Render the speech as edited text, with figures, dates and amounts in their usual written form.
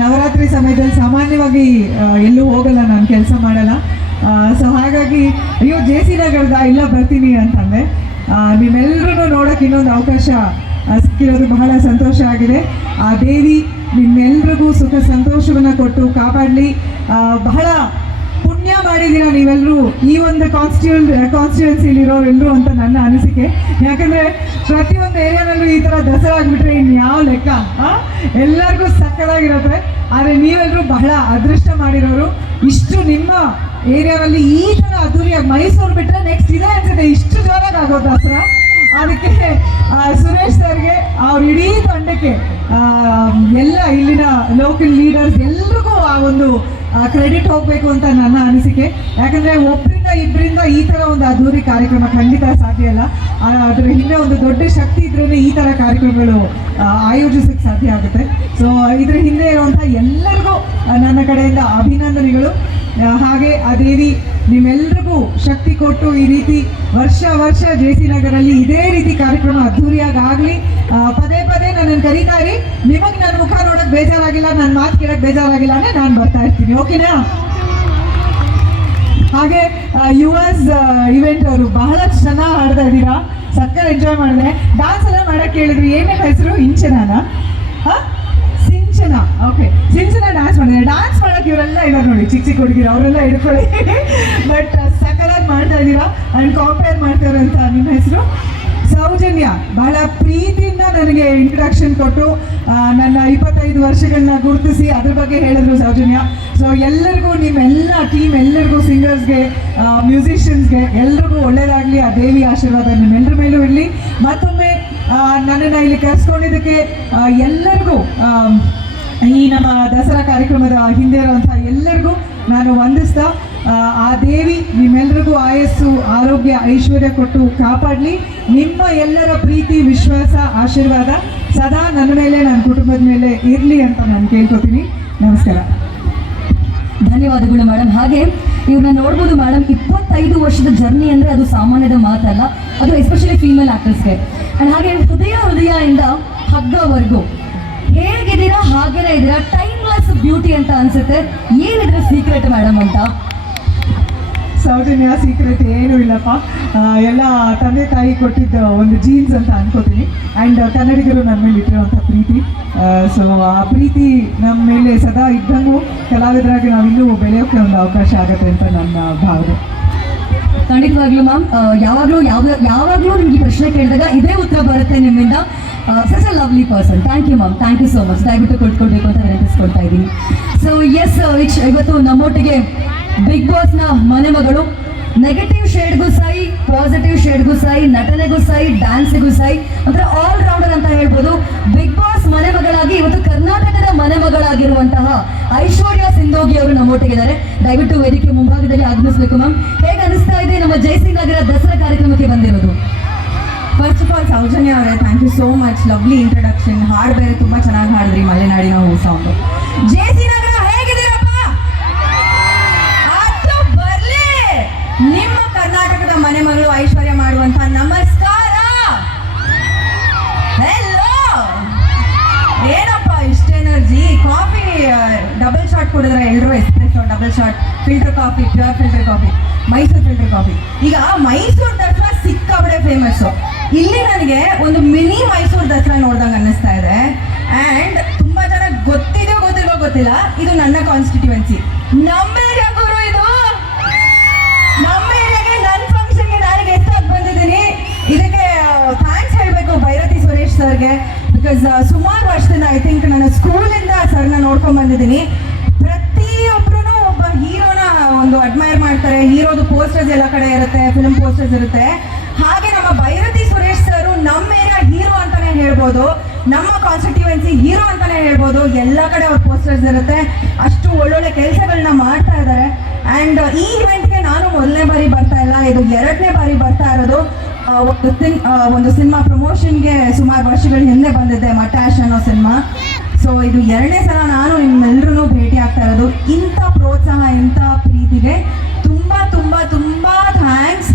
ನವರಾತ್ರಿ ಸಮಯದಲ್ಲಿ ಸಾಮಾನ್ಯವಾಗಿ ಎಲ್ಲೂ ಹೋಗಲ್ಲ, ನಾನು ಕೆಲಸ ಮಾಡಲ್ಲ. ಸೊ ಹಾಗಾಗಿ ಅಯ್ಯೋ JC ನಗರದ ಇಲ್ಲ ಬರ್ತೀನಿ ಅಂತಂದೆ. ನಿಮ್ಮೆಲ್ಲರೂ ನೋಡೋಕ್ಕೆ ಇನ್ನೊಂದು ಅವಕಾಶ ಸಿಕ್ಕಿರೋದು ಬಹಳ ಸಂತೋಷ ಆಗಿದೆ. ಆ ದೇವಿ ನಿಮ್ಮೆಲ್ರಿಗೂ ಸುಖ ಸಂತೋಷವನ್ನು ಕೊಟ್ಟು ಕಾಪಾಡಲಿ. ಬಹಳ ಪುಣ್ಯ ಮಾಡಿದ್ದೀರಾ ನೀವೆಲ್ಲರೂ ಈ ಒಂದು ಕಾನ್ಸ್ಟಿಟ್ಯೂನ್ಸಿಲಿರೋರೆಲ್ಲರೂ ಅಂತ ನನ್ನ ಅನಿಸಿಕೆ. ಯಾಕಂದರೆ ಪ್ರತಿಯೊಂದು ಏರಿಯಾನಲ್ಲೂ ಈ ಥರ ದಸರಾ ಆಗಿಬಿಟ್ರೆ ಇನ್ನು ಯಾವ ಲೆಕ್ಕ, ಎಲ್ಲರಿಗೂ ಸಕ್ಕದಾಗಿರುತ್ತೆ. ಆದರೆ ನೀವೆಲ್ಲರೂ ಬಹಳ ಅದೃಷ್ಟ ಮಾಡಿರೋರು. ಇಷ್ಟು ನಿಮ್ಮ ಏರಿಯಾದಲ್ಲಿ ಈ ಥರ ಅದ್ದೂರಿಯಾಗಿ ಮೈಸೂರು ಬಿಟ್ಟರೆ ನೆಕ್ಸ್ಟ್ ಇದೆ ಅನ್ಸುತ್ತೆ, ಇಷ್ಟು ಜೋರಾಗಿ ಆಗೋದು ದಸರಾ. ಅದಕ್ಕೆ ಸುರೇಶ್ ಸರ್ಗೆ, ಅವ್ರ ಇಡೀ ತಂಡಕ್ಕೆ, ಎಲ್ಲ ಇಲ್ಲಿನ ಲೋಕಲ್ ಲೀಡರ್ಸ್ ಎಲ್ರಿಗೂ ಆ ಒಂದು ಕ್ರೆಡಿಟ್ ಹೋಗಬೇಕು ಅಂತ ನನ್ನ ಅನಿಸಿಕೆ. ಯಾಕಂದರೆ ಒಬ್ಬರಿಂದ ಇಬ್ಬರಿಂದ ಈ ಥರ ಒಂದು ಅದ್ದೂರಿ ಕಾರ್ಯಕ್ರಮ ಖಂಡಿತ ಸಾಧ್ಯ ಅಲ್ಲ. ಅದರ ಹಿಂದೆ ಒಂದು ದೊಡ್ಡ ಶಕ್ತಿ ಇದ್ರೇ ಈ ಥರ ಕಾರ್ಯಕ್ರಮಗಳು ಆಯೋಜಿಸೋಕ್ಕೆ ಸಾಧ್ಯ ಆಗುತ್ತೆ. ಸೊ ಇದ್ರ ಹಿಂದೆ ಇರುವಂಥ ಎಲ್ಲರಿಗೂ ನನ್ನ ಕಡೆಯಿಂದ ಅಭಿನಂದನೆಗಳು. ಹಾಗೆ ಆ ದೇವಿ ನಿಮ್ಮೆಲ್ರಿಗೂ ಶಕ್ತಿ ಕೊಟ್ಟು ಈ ರೀತಿ ವರ್ಷ JC ನಗರಲ್ಲಿ ಇದೇ ರೀತಿ ಕಾರ್ಯಕ್ರಮ ಅದ್ಧೂರಿಯಾಗಿ ಆಗಲಿ. ಪದೇ ಪದೇ ನನ್ನನ್ನು ಕರೀತಾರಿ. ನಿಮಗೆ ನನ್ನ ಮುಖ ನೋಡೋಕ್ಕೆ ಬೇಜಾರಾಗಿಲ್ಲ, ನನ್ನ ಮಾತು ಕೇಳೋಕ್ಕೆ ಬೇಜಾರಾಗಿಲ್ಲ ಅಂದರೆ ನಾನು ಬರ್ತಾ ಇರ್ತೀನಿ, ಓಕೆನಾ? ಹಾಗೆ ಯುವಸ್ ಇವೆಂಟ್ ಅವರು ಬಹಳ ಚೆನ್ನಾಗಿ ಹಾಡ್ತಾ ಇದ್ದೀರಾ, ಸಕ್ಕರೆ ಎಂಜಾಯ್ ಮಾಡಿದೆ. ಡ್ಯಾನ್ಸ್ ಎಲ್ಲ ಮಾಡೋಕ್ಕೆ ಹೇಳಿದ್ರು. ಏನೇ ಹೆಸರು? ಇಂಚನಾನಾ? ಸಿಂಚನ. ಓಕೆ, ಸಿಂಚನ ಡ್ಯಾನ್ಸ್ ಮಾಡಿದೆ. ಡ್ಯಾನ್ಸ್ ಮಾಡೋಕ್ಕೆ ಇವರೆಲ್ಲ ಇದ್ದಾರೆ ನೋಡಿ, ಚಿಕ್ಕ ಹುಡುಗಿರು, ಅವರೆಲ್ಲ ಹಿಡ್ಕೊಳ್ಳಿ. ಬಟ್ ಸಕ್ಕರಾಗಿ ಮಾಡ್ತಾ ಇದ್ದೀರಾ. ಆ್ಯಂಡ್ ಕಂಪೇರ್ ಮಾಡ್ತಾರೆ ಅಂತ. ನಿಮ್ಮ ಹೆಸರು? ಸೌಜನ್ಯ. ಬಹಳ ಪ್ರೀತಿಯಿಂದ ನನಗೆ ಇಂಟ್ರಡಕ್ಷನ್ ಕೊಟ್ಟು ನನ್ನ 25 ವರ್ಷಗಳನ್ನ ಗುರುತಿಸಿ ಅದ್ರ ಬಗ್ಗೆ ಹೇಳಿದ್ರು ಸೌಜನ್ಯ. ಸೊ ಎಲ್ಲರಿಗೂ, ನಿಮ್ಮೆಲ್ಲ ಟೀಮ್ ಎಲ್ಲರಿಗೂ, ಸಿಂಗರ್ಸ್ಗೆ, ಮ್ಯೂಸಿಷಿಯನ್ಸ್ಗೆ ಎಲ್ರಿಗೂ ಒಳ್ಳೆಯದಾಗಲಿ. ಆ ದೇವಿ ಆಶೀರ್ವಾದ ನಿಮ್ಮೆಲ್ಲರ ಮೇಲೂ ಇರಲಿ. ಮತ್ತೊಮ್ಮೆ ನನ್ನನ್ನು ಇಲ್ಲಿ ಕರೆಸ್ಕೊಂಡಿದ್ದಕ್ಕೆ ಎಲ್ಲರಿಗೂ, ಈ ನಮ್ಮ ದಸರಾ ಕಾರ್ಯಕ್ರಮದ ಹಿಂದೆ ಇರುವಂಥ ಎಲ್ಲರಿಗೂ ನಾನು ವಂದಿಸ್ತಾ, ಆ ದೇವಿ ನಿಮ್ಮೆಲ್ಲರಿಗೂ ಆಯಸ್ಸು, ಆರೋಗ್ಯ, ಐಶ್ವರ್ಯ ಕೊಟ್ಟು ಕಾಪಾಡಲಿ. ನಿಮ್ಮ ಎಲ್ಲರ ಪ್ರೀತಿ, ವಿಶ್ವಾಸ, ಆಶೀರ್ವಾದ ಸದಾ ನನ್ನ ಮೇಲೆ, ನನ್ನ ಕುಟುಂಬದ ಮೇಲೆ ಇರಲಿ ಅಂತ ನಾನು ಕೇಳ್ಕೊತೀನಿ. ನಮಸ್ಕಾರ. ಧನ್ಯವಾದಗಳು ಮೇಡಮ್. ಹಾಗೆ ಇವ್ರನ್ನ ನೋಡ್ಬೋದು ಮೇಡಮ್, 25 ವರ್ಷದ ಜರ್ನಿ ಅಂದರೆ ಅದು ಸಾಮಾನ್ಯದ ಮಾತಲ್ಲ, ಅದು ಎಸ್ಪೆಷಲಿ ಫೀಮೇಲ್ ಆಕ್ಟರ್ಸ್ಗೆ. ಆ್ಯಂಡ್ ಹಾಗೆ ಹೃದಯದಿಂದ ಹಗ್ಗವರೆಗೂ ಹೇಗಿದ್ದೀರಾ ಹಾಗೇನೇ ಇದ್ದೀರಾ, ಟೈಮ್ಲೆಸ್ ಬ್ಯೂಟಿ ಅಂತ ಅನ್ಸುತ್ತೆ. ಏನಿದ್ರೆ ಸೀಕ್ರೆಟ್ ಮೇಡಮ್ ಅಂತ? ಸೌಜನ್ಯ, ಸೀಕ್ರೆಟ್ ಏನೂ ಇಲ್ಲಪ್ಪ, ಎಲ್ಲ ತಂದೆ ತಾಯಿ ಕೊಟ್ಟಿದ್ದ ಒಂದು ಜೀನ್ಸ್ ಅಂತ ಅನ್ಕೋತೀನಿ. ಆ್ಯಂಡ್ ಕನ್ನಡಿಗರು ನಮ್ಮ ಮೇಲೆ ಇಟ್ಟಿರುವಂಥ ಪ್ರೀತಿ. ಸೊ ಆ ಪ್ರೀತಿ ನಮ್ಮ ಮೇಲೆ ಸದಾ ಇದ್ದಂಗೂ ಕಲಾವಿದರಾಗಿ ನಾವು ಇನ್ನೂ ಬೆಳೆಯೋಕ್ಕೆ ಒಂದು ಅವಕಾಶ ಆಗುತ್ತೆ ಅಂತ ನನ್ನ ಭಾವನೆ. ಖಂಡಿತವಾಗ್ಲೂ ಮ್ಯಾಮ್, ಯಾವಾಗಲೂ ನಿಮ್ಗೆ ಪ್ರಶ್ನೆ ಕೇಳಿದಾಗ ಇದೇ ಉತ್ತರ ಬರುತ್ತೆ ನಿಮ್ಮಿಂದ. Such a lovely person. Thank you ma'am, thank you so much. ದಯವಿಟ್ಟು ಕೊಡ್ಕೊಳ್ಬೇಕು ಅಂತ ವಿನಂತಿಸ್ಕೊಳ್ತಾ ಇದ್ದೀನಿ. ಸೊ ಎಸ್, ಇವತ್ತು ನಮ್ಮೊಟ್ಟಿಗೆ ಬಿಗ್ ಬಾಸ್ನ ಮನೆ ಮಗಳು, ನೆಗೆಟಿವ್ ಶೇಡ್ಗೂ ಸೈ, ಪಾಸಿಟಿವ್ ಶೇಡ್ಗೂ ಸೈ, ನಟನೆಗೂ ಸೈ, ಡ್ಯಾನ್ಸಿಗೂ ಸೈ, ಅಂದರೆ ಆಲ್ ರೌಂಡರ್ ಅಂತ ಹೇಳ್ಬೋದು. ಬಿಗ್ ಬಾಸ್ ಮನೆ ಮಗಳಾಗಿ ಇವತ್ತು ಕರ್ನಾಟಕದ ಮನೆ ಮಗಳಾಗಿರುವಂತಹ ಐಶ್ವರ್ಯ ಸಿಂಧೋಗಿ ಅವರು ನಮ್ಮೊಟ್ಟಿಗಿದ್ದಾರೆ. ದಯವಿಟ್ಟು ವೇದಿಕೆ ಮುಂಭಾಗದಲ್ಲಿ ಆಗಮಿಸಬೇಕು ಮ್ಯಾಮ್. ಹೇಗೆ ಅನಿಸ್ತಾ ಇದೆ ನಮ್ಮ JC ನಗರ ದಸರಾ ಕಾರ್ಯಕ್ರಮಕ್ಕೆ ಬಂದಿರೋದು? ಫಸ್ಟ್ ಆಫ್ ಆಲ್ ಸೌಜನ್ಯ ಅವರೇ, thank you so much. Lovely introduction. ಹಾಡು ಬೇರೆ ತುಂಬ ಚೆನ್ನಾಗಿ ಹಾಡಿದ್ರಿ, ಮಲೆನಾಡಿನ ಸಾಂಗು. JC ನಗರ ಹೇಗಿದ್ದೀರಪ್ಪ? ಅದು ಬರ್ಲಿ. ನಿಮ್ಮ ಕರ್ನಾಟಕದ ಮನೆ ಮಗಳು ಐಶ್ವರ್ಯ ಮಾಡುವಂತ ನಮಸ್ಕಾರ. ಹೆಲೋ. ಏನಪ್ಪ ಇಷ್ಟ ಎನರ್ಜಿ? ಕಾಫಿ ಡಬಲ್ ಶಾಟ್ ಕುಡಿದ್ರೆ ಎಲ್ಲರೂ, espresso double shot, filter coffee, pure filter coffee, Mysuru filter coffee. ಈಗ ಮೈಸೂರು ದಸರಾ ಸಿಕ್ಕಾಬಡೆ ಫೇಮಸ್ಸು. ಇಲ್ಲಿ ನನಗೆ ಒಂದು ಮಿನಿ ಮೈಸೂರು ದಸರಾ ನೋಡ್ದಂಗೆ ಅನ್ನಿಸ್ತಾ ಇದೆ. ಆ್ಯಂಡ್ ತುಂಬ ಜನ ಗೊತ್ತಿದೆಯೋ ಗೊತ್ತಿಲ್ಲ, ಇದು ನನ್ನ ಕಾನ್ಸ್ಟಿಟ್ಯೂಯೆನ್ಸಿ, ನಮ್ಮ ಏರಿಯಾ ಗುರು. ಇದು ನಮ್ಮ ಏರಿಯಾಗೆ, ನನ್ನ ಫಂಕ್ಷನ್ಗೆ ನಾನು ಗೆಸ್ಟ್ ಆಗಿ ಬಂದಿದ್ದೀನಿ. ಇದಕ್ಕೆ ಥ್ಯಾಂಕ್ಸ್ ಹೇಳಬೇಕು ಭೈರತಿ ಸುರೇಶ್ ಸರ್ಗೆ. ಬಿಕಾಸ್ ಸುಮಾರು ವರ್ಷದಿಂದ, ಐ ಥಿಂಕ್ ನಾನು ಸ್ಕೂಲಿಂದ ಸರ್ನ ನೋಡ್ಕೊಂಡು ಬಂದಿದ್ದೀನಿ. ಪ್ರತಿಯೊಬ್ಬರೂ ಒಬ್ಬ ಹೀರೋನ ಒಂದು ಅಡ್ಮೈರ್ ಮಾಡ್ತಾರೆ. ಹೀರೋದು ಪೋಸ್ಟರ್ಸ್ ಎಲ್ಲ ಕಡೆ ಇರುತ್ತೆ, ಫಿಲ್ಮ್ ಪೋಸ್ಟರ್ಸ್ ಇರುತ್ತೆ. ಹಾಗೆ ನಮ್ಮ ಭೈರತಿ ಸುರೇಶ್ ಸರ್ ನಮ್ಮ ಏರಿಯಾ ಹೀರೋ ಅಂತಾನೆ ಹೇಳ್ಬೋದು, ನಮ್ಮ ಕಾನ್ಸ್ಟಿಟ್ಯೂಯೆನ್ಸಿ ಹೀರೋ ಅಂತಾನೆ ಹೇಳ್ಬೋದು. ಎಲ್ಲ ಕಡೆ ಅವ್ರ ಪೋಸ್ಟರ್ಸ್ ಇರುತ್ತೆ. ಅಷ್ಟು ಒಳ್ಳೊಳ್ಳೆ ಕೆಲಸಗಳನ್ನ ಮಾಡ್ತಾ ಇದ್ದಾರೆ. ಆ್ಯಂಡ್ ಈ ಇವೆಂಟ್ಗೆ ನಾನು ಮೊದಲನೇ ಬಾರಿ ಬರ್ತಾ ಇಲ್ಲ, ಇದು 2ನೇ ಬಾರಿ ಬರ್ತಾ ಇರೋದು. ಒಂದು ಸಿನಿಮಾ ಪ್ರಮೋಷನ್ಗೆ ಸುಮಾರು ವರ್ಷಗಳ ಹಿಂದೆ ಬಂದಿದ್ದೆ, ಮಟಾಶ್ ಅನ್ನೋ ಸಿನಿಮಾ. ಸೊ ಇದು 2ನೇ ಸಲ ನಾನು ನಿಮ್ಮೆಲ್ಲರೂ ಭೇಟಿ ಆಗ್ತಾ ಇರೋದು. ಇಂಥ ಪ್ರೋತ್ಸಾಹ, ಇಂಥ ಪ್ರೀತಿಗೆ ತುಂಬ ತುಂಬ ತುಂಬ ಥ್ಯಾಂಕ್ಸ್.